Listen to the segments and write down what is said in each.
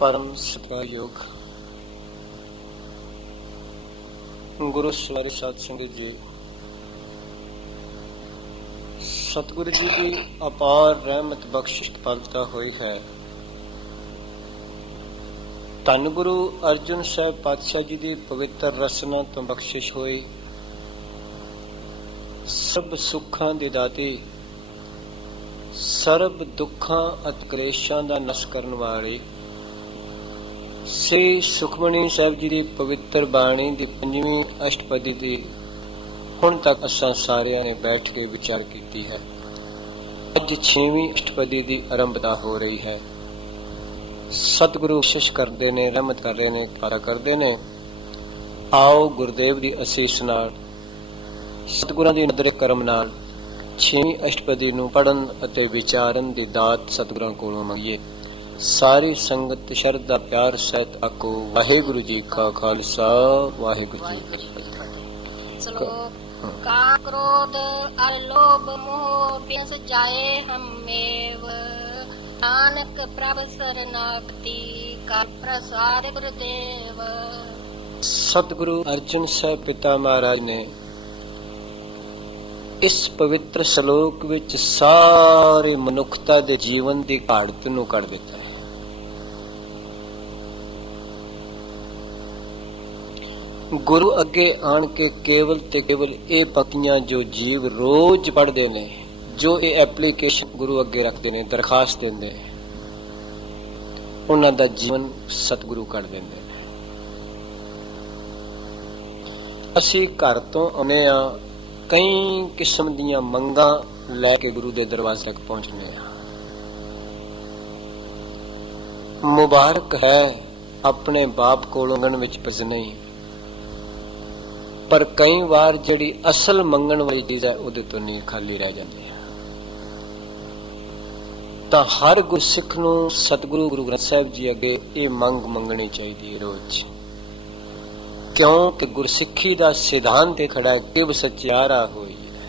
परम सत्योग गुरु सवारी साध संगत जी, सतगुरु जी की अपार रहमत बख्शिश पालता हुई है। धन गुरु अर्जुन साहब पातशाह जी की पवित्र रसना तो बख्शिश हुई। सब सुखां दी दाती, सर्ब दुखां अत कलेशां दा नश करन वाली श्री सुखमनी साहब जी की पवित्र बाणी की 5वीं अष्टपदी की हुण तक असां सारिਆਂ ने बैठ के विचार की है। अज 6वीं अष्टपदी की आरंभता हो रही है। सतगुरु कोशिश करते ने, रहमत कर रहे ने, पारा करते ने। आओ गुरुदेव की असीस नाल, सतगुरां दी नदरे करम नाल 6वीं अष्टपदी नूं पढ़न अते विचारन की दात सतगुरां कोलों मंगीए। सारी संगत शरधा प्यार सहित आखो वाहिगुरु जी का खालसा वाहिगुरु जी की फतेह। श्लोक का क्रोध और लोभ मोह बिस जाए हमेव, नानक प्रभ शरणागति का प्रसार गुरुदेव। सतगुरु अर्जुन साहब पिता महाराज ने इस पवित्र श्लोक विच सारी मनुखता दे जीवन की घाड़त नूं कढ़ दिता है। गुरु अगे आन के केवल ते केवल ये पक्तियां जो जीव रोज पढ़ते ने, जो ये एप्लीकेशन गुरु अगे रखते ने, दरखास्त देंदे ने, उन्हां दा जीवन सतगुरु कर देंदे ने। असीं घर तो आने आ, कई किस्म दियां मंगां लैके गुरु दे दरवाजे तक पहुंचने आ। मुबारक है अपने बाप कोलों मंगण विच भजने, पर कई बार जिहड़ी असल मंगण वाली चीज है उहदे तो नीर खाली रह जाती है। तां हर गुरसिख नूं सतगुरु गुरु ग्रंथ साहिब जी अगे ये मंग मंगनी चाहिए रोज, क्योंकि गुरसिखी का सिद्धांत खड़ा है, किव सचियारा होई है,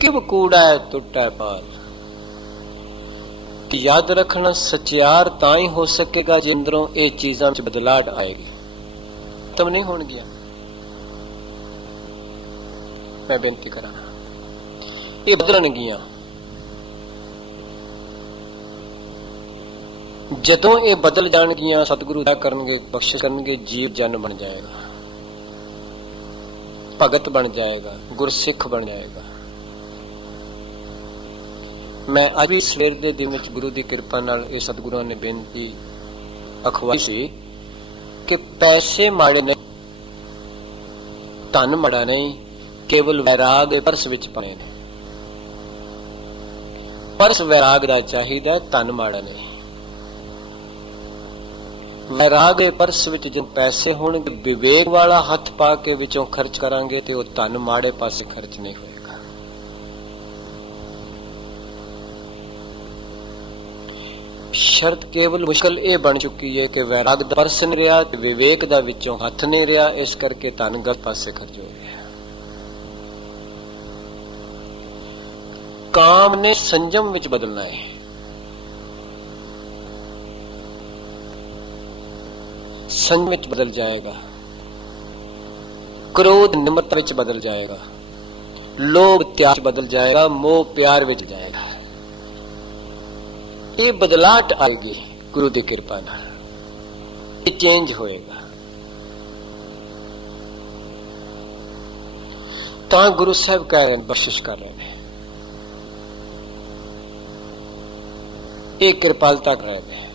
किव कूड़ा है टुटा पाल। याद रखना, सचियार तां ही हो सकेगा जे अंदरों ये चीजां विच बदलाव आएगी, तब नहीं होणगियां। मैं बेनती करा, ये बदलणगियां जदों ये बदल जाणगियां। सतगुरु दया करनगे, बख्शिश करनगे, जीव जन बन जाएगा, भगत बन जाएगा, गुरसिख बन जाएगा। मैं अज भी सवेर दे दिन विच गुरु की कृपा नाल ये सतगुरुआं ने बेनती अखवाई सी कि पैसे माड़े नहीं, धन माड़ा नहीं, केवल वैराग परस विच पाए ने। परस वैराग दा चाहिदा, धन माड़ा नहीं। वैराग परस विच जो पैसे होणगे, विवेक वाला हथ पा के विचों खर्च करांगे ते वो धन माड़े पासे खर्च नहीं होएगा। शर्त केवल मुश्किल ये बन चुकी है कि वैराग दा परस नहीं रहा, विवेक दा विचों हथ नहीं रहा, इस करके धन गलत पासे खर्च हो गया। काम ने संयम विच बदलना है। संयम विच बदल जाएगा, क्रोध निम्रता विच बदल जाएगा, लोभ त्याग बदल जाएगा, मोह प्यार विच जाएगा। ये बदलाव आएगी गुरु की कृपा नाल, ये चेंज होएगा। तां गुरु साहब कह रहे हैं, बख्शिश कर रहे हैं, ये कृपालता कर रहे हैं।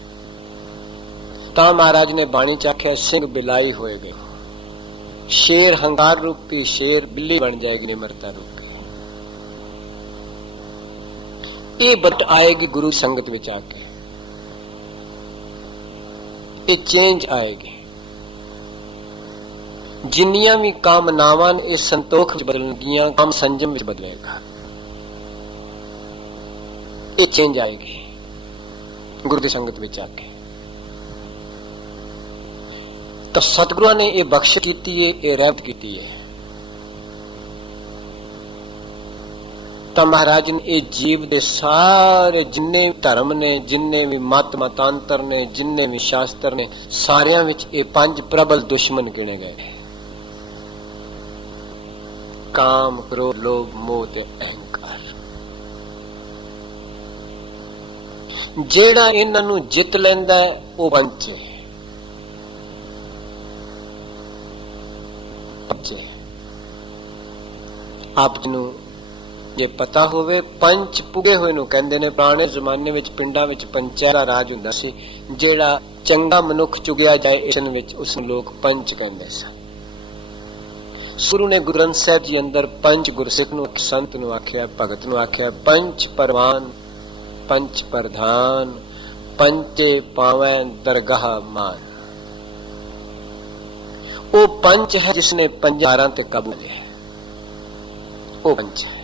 ता महाराज ने बाणी च आख्या, सिंह बिलाई होए गए, शेर हंगार रूपी शेर बिल्ली बन जाएगी निम्रता रूपी। ये बट आएगी गुरु संगत विच आके, ये चेंज आएगी। जिन्नियां भी कामनावां इस संतोख विच बदलणगियां, काम संयम विच बदलेगा, ये चेंज आएगी गुरु की संगत विच आके। तो सतगुरु ने यह बख्श की है, यह रहमत की है। ਤਾਂ ਮਹਾਰਾਜ ਨੇ ਇਹ ਜੀਵ ਦੇ ਸਾਰੇ ਜਿੰਨੇ ਧਰਮ ਨੇ, ਜਿੰਨੇ ਵੀ ਮਤਾਂਤਰ ਨੇ, ਜਿੰਨੇ ਵੀ ਸ਼ਾਸਤਰ ਨੇ, ਸਾਰਿਆਂ ਵਿੱਚ ਇਹ 5 ਪ੍ਰਬਲ ਦੁਸ਼ਮਣ ਗਿਣੇ ਗਏ। ਕਾਮ, ਕ੍ਰੋਧ, ਲੋਭ, ਮੋਹ ਤੇ ਅਹੰਕਾਰ। ਜਿਹੜਾ ਇਹਨਾਂ ਨੂੰ ਜਿੱਤ ਲੈਂਦਾ ਹੈ ਉਹ ਪੰਚ ਹੈ। ਆਪ ਜੀ ਨੂੰ ਜੇ ਪਤਾ ਹੋਵੇ, ਪੰਚ ਪੁਗੇ ਹੋਏ ਨੂੰ ਕਹਿੰਦੇ ਨੇ। ਪੁਰਾਣੇ ਜ਼ਮਾਨੇ ਵਿੱਚ ਪਿੰਡਾਂ ਵਿੱਚ ਪੰਚਾਂ ਦਾ ਰਾਜ ਹੁੰਦਾ ਸੀ। ਜਿਹੜਾ ਚੰਗਾ ਮਨੁੱਖ ਚੁਗਿਆ ਜਾਏ ਇਸ ਵਿੱਚ ਉਸ ਨੂੰ ਲੋਕ ਪੰਚ ਕਹਿੰਦੇ ਸਨ। ਗੁਰੂ ਨੇ ਗੁਰੂ ਗ੍ਰੰਥ ਸਾਹਿਬ ਜੀ ਅੰਦਰ ਪੰਜ ਗੁਰਸਿੱਖ ਨੂੰ, ਸੰਤ ਨੂੰ ਆਖਿਆ, ਭਗਤ ਨੂੰ ਆਖਿਆ, ਪੰਚ ਪਰਵਾਨ, ਪੰਚ ਪ੍ਰਧਾਨ, ਪੰਚੇ ਪਾਵੈ ਦਰਗਾਹ ਮਾਨ। ਉਹ ਪੰਚ ਹੈ ਜਿਸਨੇ ਪੰਜਾਰਾਂ ਤੇ ਕਾਬੂ ਲਿਆ। ਉਹ ਪੰਚ ਹੈ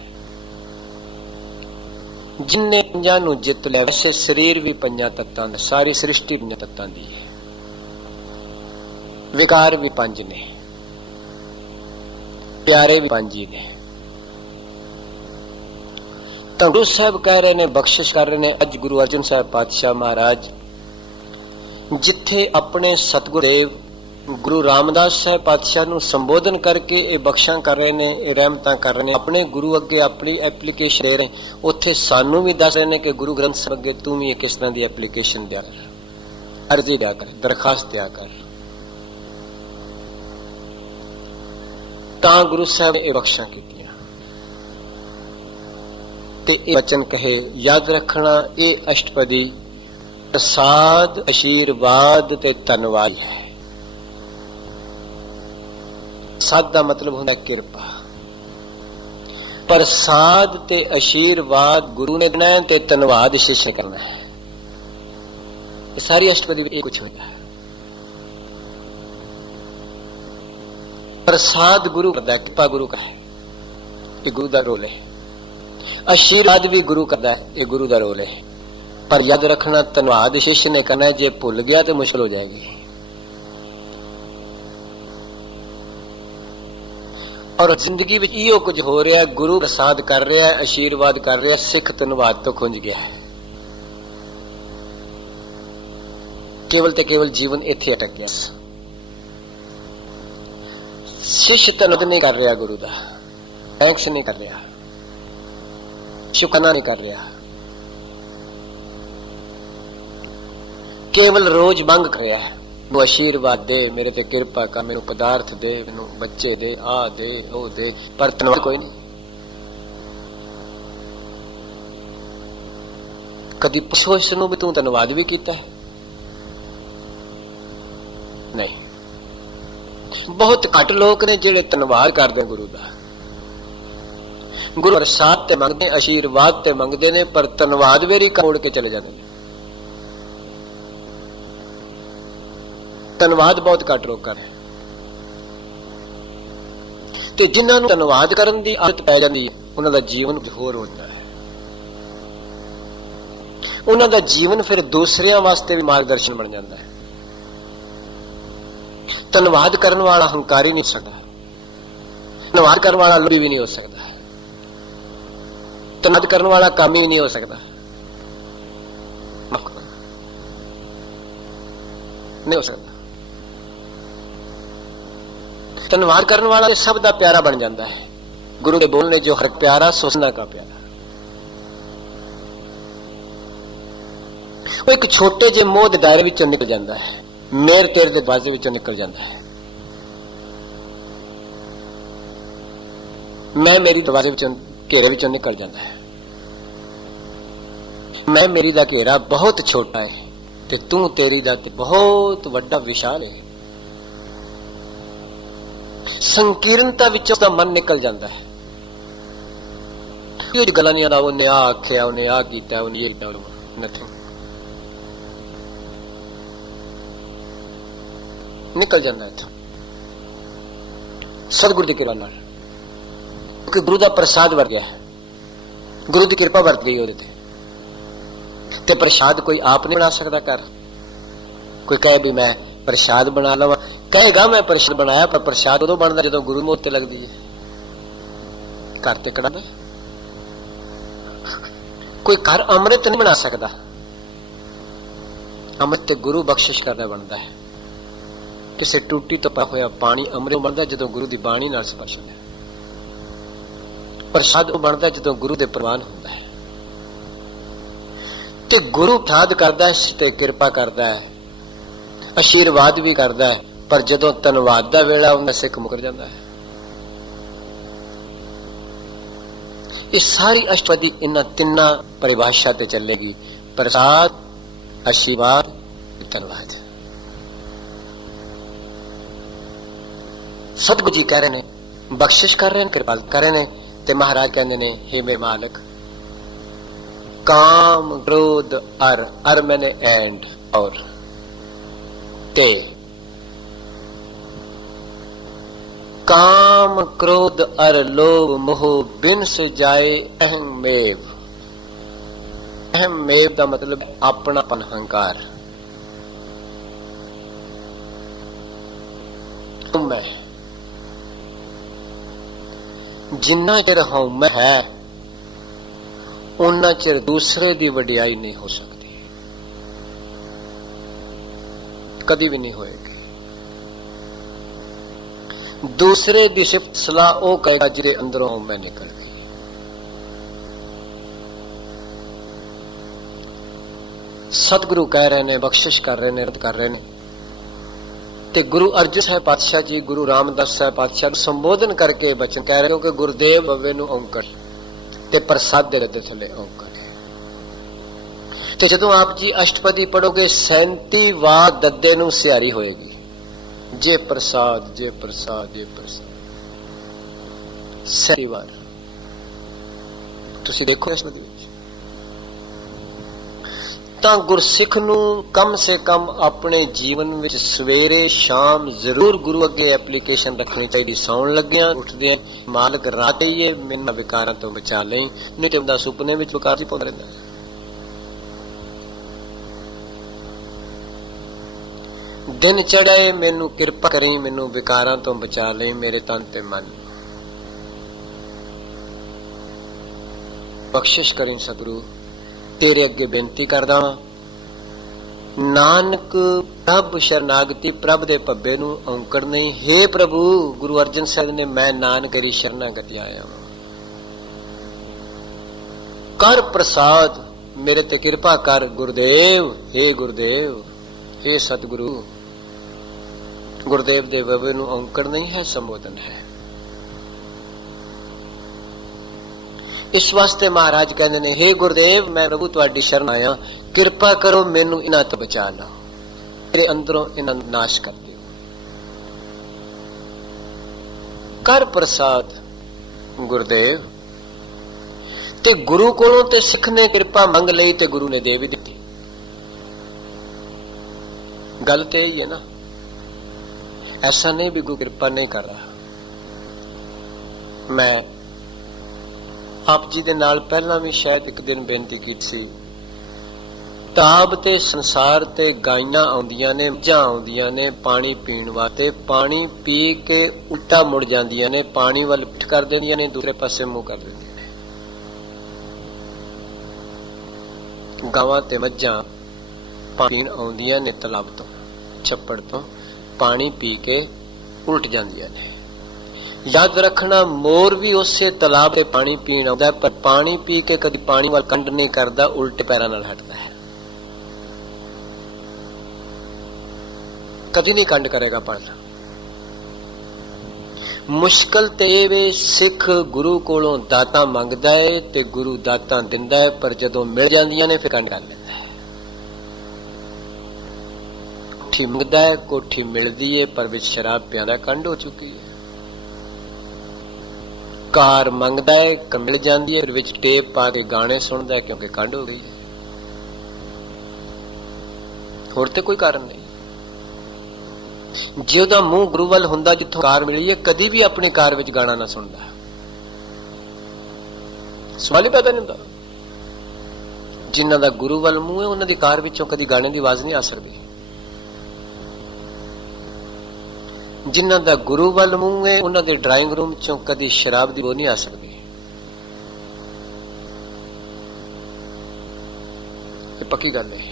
ਜਿਨਨੇ ਪੰਜਾਂ ਨੂੰ ਜਿੱਤ ਲਿਆ। ਵੈਸੇ ਸਰੀਰ ਵੀ ਪੰਜਾਂ ਤੱਤਾਂ ਦਾ, ਸਾਰੀ ਸ੍ਰਿਸ਼ਟੀ ਪੰਜਾਂ ਤੱਤਾਂ ਦੀ ਹੈ। ਵਿਕਾਰ ਵੀ ਪੰਜ ਨੇ, ਪਿਆਰੇ ਵੀ ਪੰਜ ਹੀ ਨੇ। ਤਾਂ ਗੁਰੂ ਸਾਹਿਬ ਕਹਿ ਰਹੇ ਨੇ, ਬਖਸ਼ਿਸ਼ ਕਰ ਰਹੇ ਨੇ। ਅੱਜ ਗੁਰੂ ਅਰਜਨ ਸਾਹਿਬ ਪਾਤਸ਼ਾਹ ਮਹਾਰਾਜ ਜਿੱਥੇ ਆਪਣੇ ਸਤਿਗੁਰਦੇਵ ਗੁਰੂ ਰਾਮਦਾਸ ਸਾਹਿਬ ਪਾਤਸ਼ਾਹ ਨੂੰ ਸੰਬੋਧਨ ਕਰਕੇ ਇਹ ਬਖਸ਼ਾਂ ਕਰ ਰਹੇ ਨੇ, ਇਹ ਰਹਿਮਤਾਂ ਕਰ ਰਹੇ ਨੇ, ਆਪਣੇ ਗੁਰੂ ਅੱਗੇ ਆਪਣੀ ਐਪਲੀਕੇਸ਼ਨ ਦੇ ਰਹੇ, ਉੱਥੇ ਸਾਨੂੰ ਵੀ ਦੱਸ ਰਹੇ ਨੇ ਕਿ ਗੁਰੂ ਗ੍ਰੰਥ ਸਾਹਿਬ ਅੱਗੇ ਤੂੰ ਵੀ ਕਿਸ ਤਰ੍ਹਾਂ ਦੀ ਐਪਲੀਕੇਸ਼ਨ ਦਿਆ ਕਰ, ਅਰਜ਼ੀ ਦਿਆ ਕਰ, ਦਰਖਾਸਤ ਦਿਆ ਕਰ। ਤਾਂ ਗੁਰੂ ਸਾਹਿਬ ਨੇ ਇਹ ਬਖਸ਼ਾਂ ਕੀਤੀਆਂ ਤੇ ਇਹ ਵਚਨ ਕਹੇ। ਯਾਦ ਰੱਖਣਾ, ਇਹ ਅਸ਼ਟਪਦੀ ਪ੍ਰਸਾਦ, ਅਸ਼ੀਰਵਾਦ ਤੇ ਧੰਨਵਾਦ ਹੈ। ਪ੍ਰਸਾਦ ਦਾ ਮਤਲਬ ਹੁੰਦਾ ਕਿਰਪਾ। ਪ੍ਰਸਾਦ ਤੇ ਅਸ਼ੀਰਵਾਦ ਗੁਰੂ ਨੇ ਦੇਣਾ ਤੇ ਧੰਨਵਾਦ ਸ਼ਿਸ਼ ਕਰਨਾ ਹੈ। ਇਹ ਸਾਰੀ ਅਸ਼ਟਪਦੀ ਵਿੱਚ ਇਹ ਕੁਛ ਹੋਇਆ। ਪ੍ਰਸਾਦ ਗੁਰੂ ਕਰਦਾ, ਕਿਰਪਾ ਗੁਰੂ ਕਾ ਹੈ, ਇਹ ਗੁਰੂ ਦਾ ਰੋਲ ਹੈ। ਅਸ਼ੀਰਵਾਦ ਵੀ ਗੁਰੂ ਕਰਦਾ ਹੈ, ਇਹ ਗੁਰੂ ਦਾ ਰੋਲ ਹੈ। ਪਰ ਯਾਦ ਰੱਖਣਾ, ਧੰਨਵਾਦ ਸ਼ਿਸ਼ ਨੇ ਕਰਨਾ। ਜੇ ਭੁੱਲ ਗਿਆ ਤੇ ਮੁਸ਼ਕਲ ਹੋ ਜਾਏਗੀ। ਔਰ ਜ਼ਿੰਦਗੀ ਵਿੱਚ ਇਹੋ ਕੁਝ ਹੋ ਰਿਹਾ। ਗੁਰੂ ਪ੍ਰਸਾਦ ਕਰ ਰਿਹਾ, ਅਸ਼ੀਰਵਾਦ ਕਰ ਰਿਹਾ, ਸਿੱਖ ਧੰਨਵਾਦ ਤੋਂ ਖੁੰਝ ਗਿਆ ਹੈ। ਕੇਵਲ ਤੇ ਕੇਵਲ ਜੀਵਨ ਇੱਥੇ ਅਟਕ ਗਿਆ। ਸ਼ਿਸ਼ ਧੰਨਵਾਦ ਨਹੀਂ ਕਰ ਰਿਹਾ ਗੁਰੂ ਦਾ, ਥੈਂਕਸ ਨਹੀਂ ਕਰ ਰਿਹਾ, ਸ਼ੁਕਰਾਨਾ ਨਹੀਂ ਕਰ ਰਿਹਾ, ਕੇਵਲ ਰੋਜ਼ ਮੰਗ ਕਰ ਰਿਹਾ ਹੈ। ਉਹ ਆਸ਼ੀਰਵਾਦ ਦੇ, ਮੇਰੇ ਤੇ ਕਿਰਪਾ ਕਰ, ਮੈਨੂੰ ਪਦਾਰਥ ਦੇ, ਮੈਨੂੰ ਬੱਚੇ ਦੇ, ਆ ਦੇ, ਉਹ ਦੇ, ਪਰ ਧੰਨਵਾਦ ਕੋਈ ਨਹੀਂ। ਕਦੀ ਪੁੱਛੋ ਇਸ ਨੂੰ ਵੀ ਤੂੰ ਧੰਨਵਾਦ ਵੀ ਕੀਤਾ ਹੈ? ਨਹੀਂ। ਬਹੁਤ ਘੱਟ ਲੋਕ ਨੇ ਜਿਹੜੇ ਧੰਨਵਾਦ ਕਰਦੇ ਗੁਰੂ ਦਾ। ਗੁਰੂ ਪ੍ਰਸਾਦ ਤੇ ਮੰਗਦੇ, ਆਸ਼ੀਰਵਾਦ ਤੇ ਮੰਗਦੇ ਨੇ, ਪਰ ਧੰਨਵਾਦ ਵੇਰੀ ਮੋੜ ਕੇ ਚਲੇ ਜਾਂਦੇ ਨੇ। ਧੰਨਵਾਦ ਬਹੁਤ ਘੱਟ ਲੋਕ ਕਰ ਰਹੇ। ਤੇ ਜਿਨ੍ਹਾਂ ਨੂੰ ਧੰਨਵਾਦ ਕਰਨ ਦੀ ਆਦਤ ਪੈ ਜਾਂਦੀ ਹੈ, ਉਹਨਾਂ ਦਾ ਜੀਵਨ ਹੋਰ ਹੁੰਦਾ ਹੈ। ਉਹਨਾਂ ਦਾ ਜੀਵਨ ਫਿਰ ਦੂਸਰਿਆਂ ਵਾਸਤੇ ਵੀ ਮਾਰਗਦਰਸ਼ਨ ਬਣ ਜਾਂਦਾ ਹੈ। ਧੰਨਵਾਦ ਕਰਨ ਵਾਲਾ ਹੰਕਾਰੀ ਨਹੀਂ ਹੋ ਸਕਦਾ, ਧੰਨਵਾਦ ਕਰਨ ਵਾਲਾ ਲੋਭੀ ਵੀ ਨਹੀਂ ਹੋ ਸਕਦਾ, ਧੰਨਵਾਦ ਕਰਨ ਵਾਲਾ ਕਾਮੀ ਵੀ ਨਹੀਂ ਹੋ ਸਕਦਾ, ਨਹੀਂ ਹੋ ਸਕਦਾ। ਧੰਨਵਾਦ ਕਰਨ ਵਾਲਾ ਸਭ ਦਾ ਪਿਆਰਾ ਬਣ ਜਾਂਦਾ ਹੈ। ਗੁਰੂ ਦੇ ਬੋਲਨੇ ਜੋ ਹਰ ਪਿਆਰਾ ਸੋਸਨਾ ਕਾ ਪਿਆਰਾ। ਉਹ ਇੱਕ ਛੋਟੇ ਜਿਹੇ ਮੋਹ ਦੇ ਦਾਇਰੇ ਵਿੱਚੋਂ ਨਿਕਲ ਜਾਂਦਾ ਹੈ, ਮੇਰ ਤੇਰੇ ਦੇ ਦਰਵਾਜ਼ੇ ਵਿੱਚੋਂ ਨਿਕਲ ਜਾਂਦਾ ਹੈ। ਮੈਂ ਮੇਰੀ ਦਰਵਾਜ਼ੇ ਵਿੱਚੋਂ, ਘੇਰੇ ਵਿੱਚੋਂ ਨਿਕਲ ਜਾਂਦਾ ਹੈ। ਮੈਂ ਮੇਰੀ ਦਾ ਘੇਰਾ ਬਹੁਤ ਛੋਟਾ ਹੈ ਤੇ ਤੂੰ ਤੇਰੀ ਦਾ ਤੇ ਬਹੁਤ ਵੱਡਾ ਵਿਸ਼ਾਲ ਹੈ। ਸੰਕੀਰਨਤਾ ਵਿੱਚੋਂ ਦਾ ਮਨ ਨਿਕਲ ਜਾਂਦਾ ਹੈ। ਇਹ ਗੱਲਾਂ ਨਹੀਂ ਆਦਾ, ਉਹਨੇ ਆ ਆਖਿਆ, ਉਹਨੇ ਆ ਕੀਤਾ, ਉਹਨੇ ਇਹ ਕੀਤਾ, ਨਥਿੰਗ। ਨਿਕਲ ਜਾਂਦਾ ਇੱਥੋਂ ਸਤਿਗੁਰੂ ਦੀ ਕਿਰਪਾ ਨਾਲ, ਕਿਉਂਕਿ ਗੁਰੂ ਦਾ ਪ੍ਰਸਾਦ ਵਰ ਗਿਆ ਹੈ, ਗੁਰੂ ਦੀ ਕਿਰਪਾ ਵਰਤ ਗਈ ਉਹਦੇ ਤੇ ਪ੍ਰਸਾਦ ਕੋਈ ਆਪ ਨਹੀਂ ਬਣਾ ਸਕਦਾ। ਕਰ ਕੋਈ ਕਹੇ ਵੀ ਮੈਂ ਪ੍ਰਸਾਦ ਬਣਾ ਲਵਾਂ, ਕਹੇਗਾ ਮੈਂ ਪ੍ਰਸਾਦ ਬਣਾਇਆ, ਪਰ ਪ੍ਰਸਾਦ ਉਦੋਂ ਬਣਦਾ ਜਦੋਂ ਗੁਰੂ ਮੋਹ ਤੇ ਲੱਗਦੀ ਹੈ। ਘਰ ਤੇ ਕੜਾ कोई घर अमृत नहीं बना सकता, अमृत ते गुरु बख्शिश करना बनता है। किसी टूटी तो पा होया पानी अमृत बनता जो गुरु की बाणी नाल स्पर्श होता है। प्रसाद बनता जो गुरु के प्रवान होता है। ते गुरु प्रसाद करता है ते कृपा करता है, आशीर्वाद भी करता है, पर जदों धन्यवाद का वेला उन्हें सिख मुकर जाता है। ये सारी अष्टपदी इन्हां तिन्ना परिभाषा ते चलेगी, प्रसाद, आशीर्वाद, धन्यवाद। सतगुरु जी कह रहे ने, बख्शिश कर रहे हैं, कृपा कर रहे हैं, ते महाराज कहते ने, हे मेरे मालिक, काम क्रोध अर मैंने एंड और ते काम क्रोध अर लोभ मोह बिन सुजाए अहमेव। अहमेव का मतलब अपनापन, अहंकार। मैं जिन्ना चिर हौम है उन्ना चिर दूसरे की वडियाई नहीं हो सकती, कभी भी नहीं होएगी। दूसरे की सिफत सलाह वो कहेगा जिहदे अंदरों हौम निकल गई। सतगुरु कह रहे ने, बख्शिश कर रहे ने, रद्द कर रहे ने। ते गुरु अर्जुन साहब पातशाह जी, गुरु रामदास साहब पातशाह संबोधन करके बचन कह रहे, क्योंकि गुरुदेव बवे नूं औंकड़ ते प्रसाद दे रदे थले औंकड़। ते जदों आप जी अष्टपदी पढ़ोगे 37 वार दद्दे नूं सिहारी होएगी, जे प्रसाद, जे प्रसाद, जे प्रसाद, 37 वार। तुसीं देखो अष्टपदी विच ਤਾਂ ਗੁਰਸਿੱਖ ਨੂੰ कम से कम अपने जीवन ਵਿੱਚ ਸਵੇਰੇ ਸ਼ਾਮ ਜ਼ਰੂਰ ਗੁਰੂ ਅੱਗੇ ਐਪਲੀਕੇਸ਼ਨ ਰੱਖਣੀ ਚਾਹੀਦੀ। ਸੌਣ ਲੱਗਿਆਂ ਉੱਠਦਿਆਂ, ਮਾਲਕ ਰਾਤ ਹੀ ਇਹ ਮੈਨੂੰ ਵਿਕਾਰਾਂ ਤੋਂ ਬਚਾ ਲਈ, ਨਹੀਂ ਤੇ ਉਹਦਾ ਸੁਪਨੇ ਵਿੱਚ ਵਿਕਾਰ ਹੀ ਪਾਉਂਦਾ ਰਹਿੰਦਾ। ਦਿਨ ਚੜ੍ਹੇ ਮੈਨੂੰ ਕਿਰਪਾ ਕਰੀ, ਮੈਨੂੰ ਵਿਕਾਰਾਂ ਤੋਂ ਬਚਾ ਲਈ, ਮੇਰੇ ਤਨ ਤੇ ਮਨ ਬਖਸ਼ਿਸ਼ ਕਰੀ। ਸਤਿਗੁਰੂ तेरे अगे बेनती करदा नानक प्रभ शरनागति, प्रभ दे भब्बे नूं औंकड़ नहीं। हे प्रभु, गुरु अर्जन साहब ने, मैं नानक तेरी शरनागति आया हां, कर प्रसाद, मेरे ते कृपा कर गुरुदेव। हे गुरुदेव, हे सतगुरु। गुरुदेव दे भब्बे नूं औंकड़ नहीं है, संबोधन है। इस वास्ते महाराज कहते हैं, हे गुरुदेव, मैं प्रभु तुहाडी शरण आया, कृपा करो मैनू इन्हां तो बचा लो, मेरे अंदरों इन्हां नाश कर दियो। कर प्रसाद गुरुदेव। ते गुरु कोलों ते सिख ने कृपा मंग लई ते गुरु ने दे भी दी। गल तो यही है ना, ऐसा नहीं भी गुरु कृपा नहीं कर रहा। मैं आप जी दे नाल पहला भी शायद एक दिन बेनती की सी, ताब ते संसार ते गाइयां आउंदियां ने, मझां आउंदियां ने पानी पीण वास्ते, पानी पी के उल्टा मुड़ जांदियां ने, पानी वल पिठ कर दिंदियां ने, दूसरे पासे मुंह कर दिंदियां ने। गावां ते मझां पीण आउंदियां ने तलाब तो, छप्पड़ तो, पानी पी के उल्ट जांदियां ने। याद रखना, मोर भी उसे तालाब से पानी पीण आउंदा है, पर पानी पी के कभी पानी वाल कंड नहीं करता, उल्टे पैरां नाल हटदा है, कभी नहीं कंड करेगा। पर मुश्किल ते वे सिख गुरु कोलों दातां मंगदा है ते गुरु दातां दिंदा है, पर जदों मिल जांदियां ने फिर कंड कर लैंदा है। कोठी मंगदा है, कोठी मिलदी है, पर विच शराब पियांदा, कंड हो चुकी है। कार मंगदा है, मिल जाती है, फिर विच टेप पा के गाने सुनता है, क्योंकि कंड हो गई है। होर ते कोई कारण नहीं। जे ओहदा मूंह गुरु वल हुंदा जिथों कार मिली है, कदी भी अपनी कार विच गाना ना सुनदा, सवाल ही पैदा नहीं होंदा। जिन्हां दा गुरु वल मूंह है, उन्हां दी कार विचों कदी गाने की आवाज नहीं आ सकती। जिन्हां दा गुरु वल मूंह है, उन्हां दे ड्राइंग रूम चों कदी शराब दी बो नहीं आ सकती। पक्की गल है।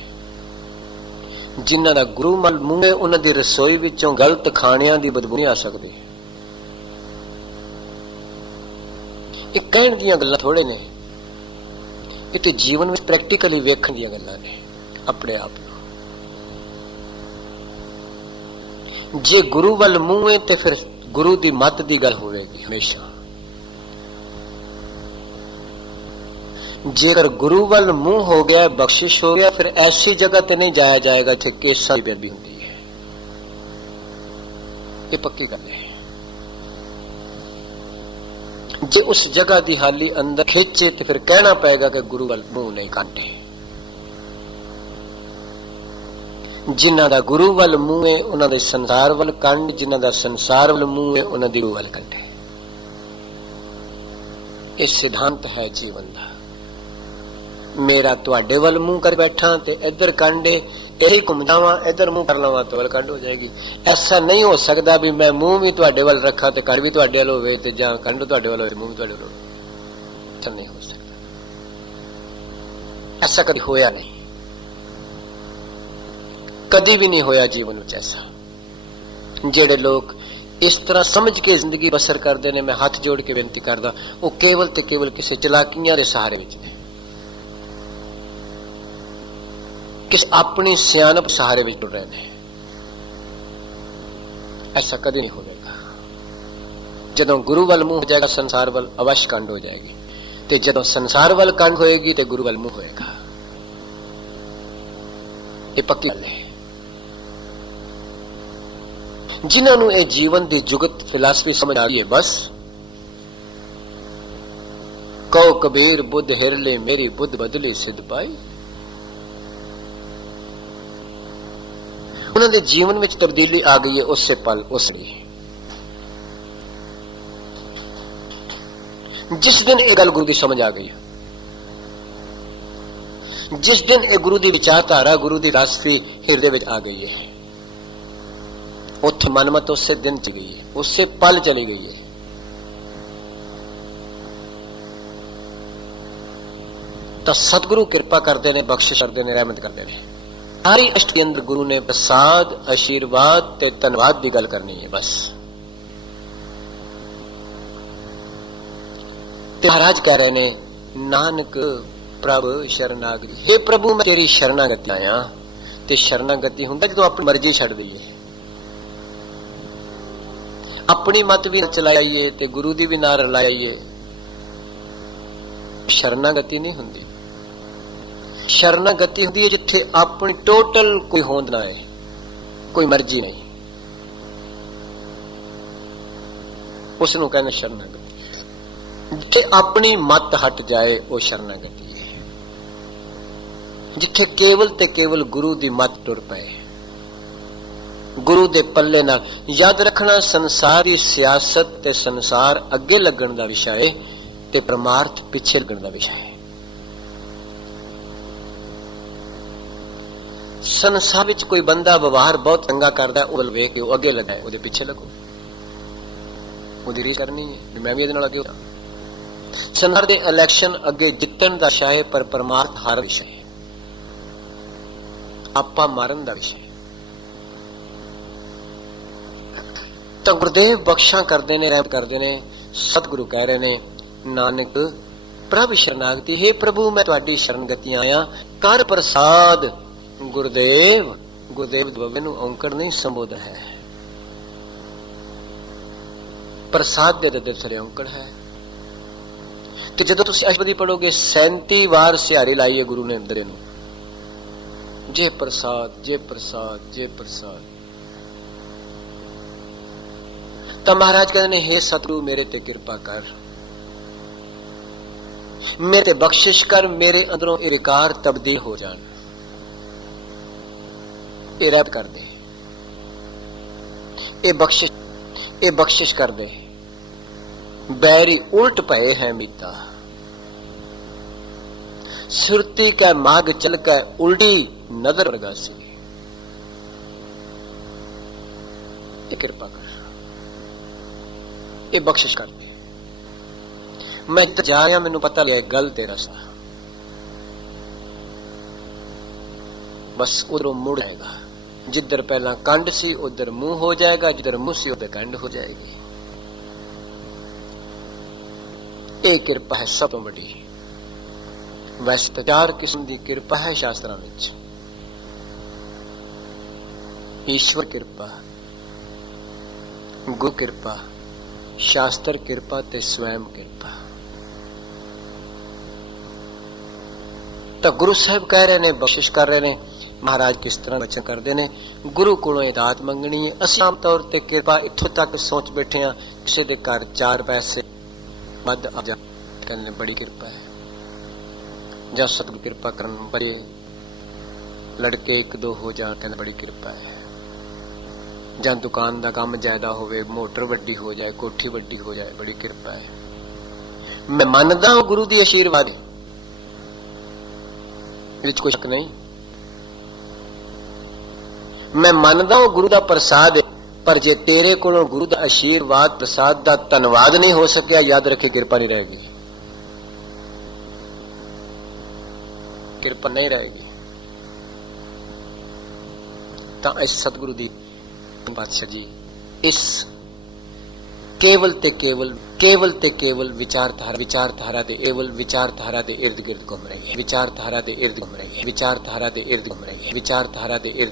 जिन्हां दा गुरु मल मूंह है उन्हां दी रसोई विचों गलत खाणियां दी बदबू नहीं आ सकदी। ये कहण दीयां गल्लां थोड़े ने, ये तो जीवन में प्रैक्टिकली वेखण दीयां गल्लां ने। अपने आप जे गुरु वल मूंह है तो फिर गुरु दी मत दी गल होवेगी हमेशा। जेकर गुरु वल मुंह हो गया, बख्शिश हो गया, फिर ऐसी जगह ते नहीं जाया जाएगा जिथे केसा की बेअदबी होती है। ये पक्की गल है। जे उस जगह की हाली अंदर खिंचे तो फिर कहना पड़ेगा कि गुरु वल मुंह नहीं कांटे। जिन्हां दा गुरु वल मुंह है उन्हां दे संसार वल कंड, जिन्हां दा संसार वल मुंह है उन्हां दी गुरु वल कंड है। ये सिद्धांत है जीवन का। मेरा तुहाडे वल मुंह कर बैठा ते इधर कांडे, यही घूम जावां इधर मुंह कर लवां तो वल कंड हो जाएगी। ऐसा नहीं हो सकता भी मैं मुंह भी तुहाडे वल रखा ते कंड भी तुहाडे वल होवे ते जां कंड तुहाडे वल होवे मुंह भी तुहाडे वल होवे। ऐसा नहीं हो सकता, ऐसा कभी होया नहीं, कभी भी नहीं होया जीवन में ऐसा। जेड़े लोग इस तरह समझ के जिंदगी बसर करते हैं, मैं हाथ जोड़ के बेनती करदा, वो केवल ते केवल किसी चलाकियां दे सहारे विच ने, किस अपनी सियानप सहारे विच टुर रहे हैं। ऐसा कभी नहीं होगा। जदों गुरु वल मुंह हो जाएगा संसार वल अवश्य कंड हो जाएगी, ते जदों संसार वल कंड होएगी ते गुरु वल मुंह होएगा। ये पक्की गल है। जिन्होंने ये जीवन की जुगत फिलासफी समझ आ रही है, बस कहो कबीर बुद्ध हिर ले मेरी बुद्ध बदले सिद्ध पाई। उन्होंने जीवन में तब्दीली आ गई है उससे पल उसने। जिस दिन ये गल गुरु की समझ आ गई, जिस दिन ये गुरु की विचारधारा गुरु की फिलासफी हिरदे में आ गई है, उत्थे मनमत उससे दिन च गई है, उससे पल चली गई है। तो सतगुरु कृपा करते ने, बख्शिश करते ने, रहमत करते ने। सारी अष्ट के अंदर गुरु ने प्रसाद आशीर्वाद ते धन्यवाद की गल करनी है बस। महाराज कह रहे ने नानक प्रभ शरणागति, हे प्रभु मैं तेरी शरणागति आया। ते शरणागति हुंदा जदों अपनी मर्जी छड़ दईए, अपनी मत भी चलाइए ते गुरु दी भी ना रलाइए, शरणागति नहीं हुंदी। शरणागति हुंदी है जिथे अपनी टोटल कोई होंद ना है, कोई मर्जी नहीं, उसनूं कहना शरणागति। जिथे अपनी मत हट जाए वो शरणागति है। जिथे केवल ते केवल गुरु दी मत टुर पए, गुरु दे पल्ले नाल। याद रखना संसार की सियासत ते संसार अगे लगन दा विषय है ते परमार्थ पिछे लगन दा विषय है। संसार विच कोई बंदा व्यवहार बहुत चंगा करता है, वो वेख के अगे लगा है, पिछे लगो, रीस करनी है मैं भी अगे हो। संसार दे इलेक्शन अगे जितन का विषय है, पर परमार्थ हार विषय है, आपा मारन का विषय है। तो गुरुदेव बख्शा करते ने, रहमत करते ने। सतगुरु कह रहे ने नानक प्रभ शरणागति, हे प्रभु मैं तुहाडी शरणगति आया, कर प्रसाद। गुरुदेव, गुरुदेव दवे नूं औंकड़ नहीं संबोधन है, प्रसाद दे दे थले औंकड़ है। ते जदों तुसीं अष्टपदी पढ़ोगे 37 बार सिहारी लाइए गुरु ने अंदर नूं, जे प्रसाद जे प्रसाद जे प्रसाद। तो महाराज कहते हैं हे सतगुरु मेरे ते कृपा कर, मेरे ते बख्शिश कर, मेरे अंदरों ये विकार तब्दील हो जान, ये रब कर दे, ये बख्शिश कर दे। बैरी उल्ट पए हैं मीता, सुरती का माग चल के उल्टी नजर लगासी, ये कृपा कर, ये बख्शिश कर दे। मैं जा रहा, मैनू पता लगा गल तेरा सा, बस उधरों मुड़ जाएगा। जिधर पहला कंड सी उधर मुंह हो जाएगा, जिधर मुंह सी उधर कंड हो जाएगी। ये किरपा है सब तो बड़ी। वैसे तो 4 किस्म की किरपा है शास्त्रां विच। ईश्वर किरपा, गुरु किरपा, शास्त्र किरपा ते स्वयं किरपा। तो गुरु साहब कह रहे ने, बख्शिश कर रहे ने, महाराज किस तरह बचन करते ने, गुरु कोलों दात मंगनी है। असीं आम तौर ते किरपा इत्थों तक सोच बैठे हैं, किसी दे घर 4 पैसे वध आ जाण कहने बड़ी किरपा है, जां सतगुरु किरपा करन बड़े लड़के 1-2 हो जाण कहने बड़ी किरपा है, जां दुकान दा काम ज्यादा होवे, मोटर वड्डी हो जाए, कोठी वड्डी हो जाए, बड़ी किरपा है। मैं मानदा हूं गुरु दी आशीर्वाद, विच कोई शक नहीं। मैं मानदा हूं गुरु दा प्रसाद है, पर जे तेरे कोलों गुरु दा आशीर्वाद प्रसाद दा धन्नवाद नहीं हो सकिया, याद रखे किरपा नहीं रहेगी, किरपा नहीं रहेगी। तो इस सतगुरु दी पातशाह जी इस केवल ते केवल विचारधारा दे इर्द गिर्द घूम रही है, विचारधारा दे इर्द घूम रही है, विचारधारा दे इर्द घूम रही है, विचारधारा दे इर्द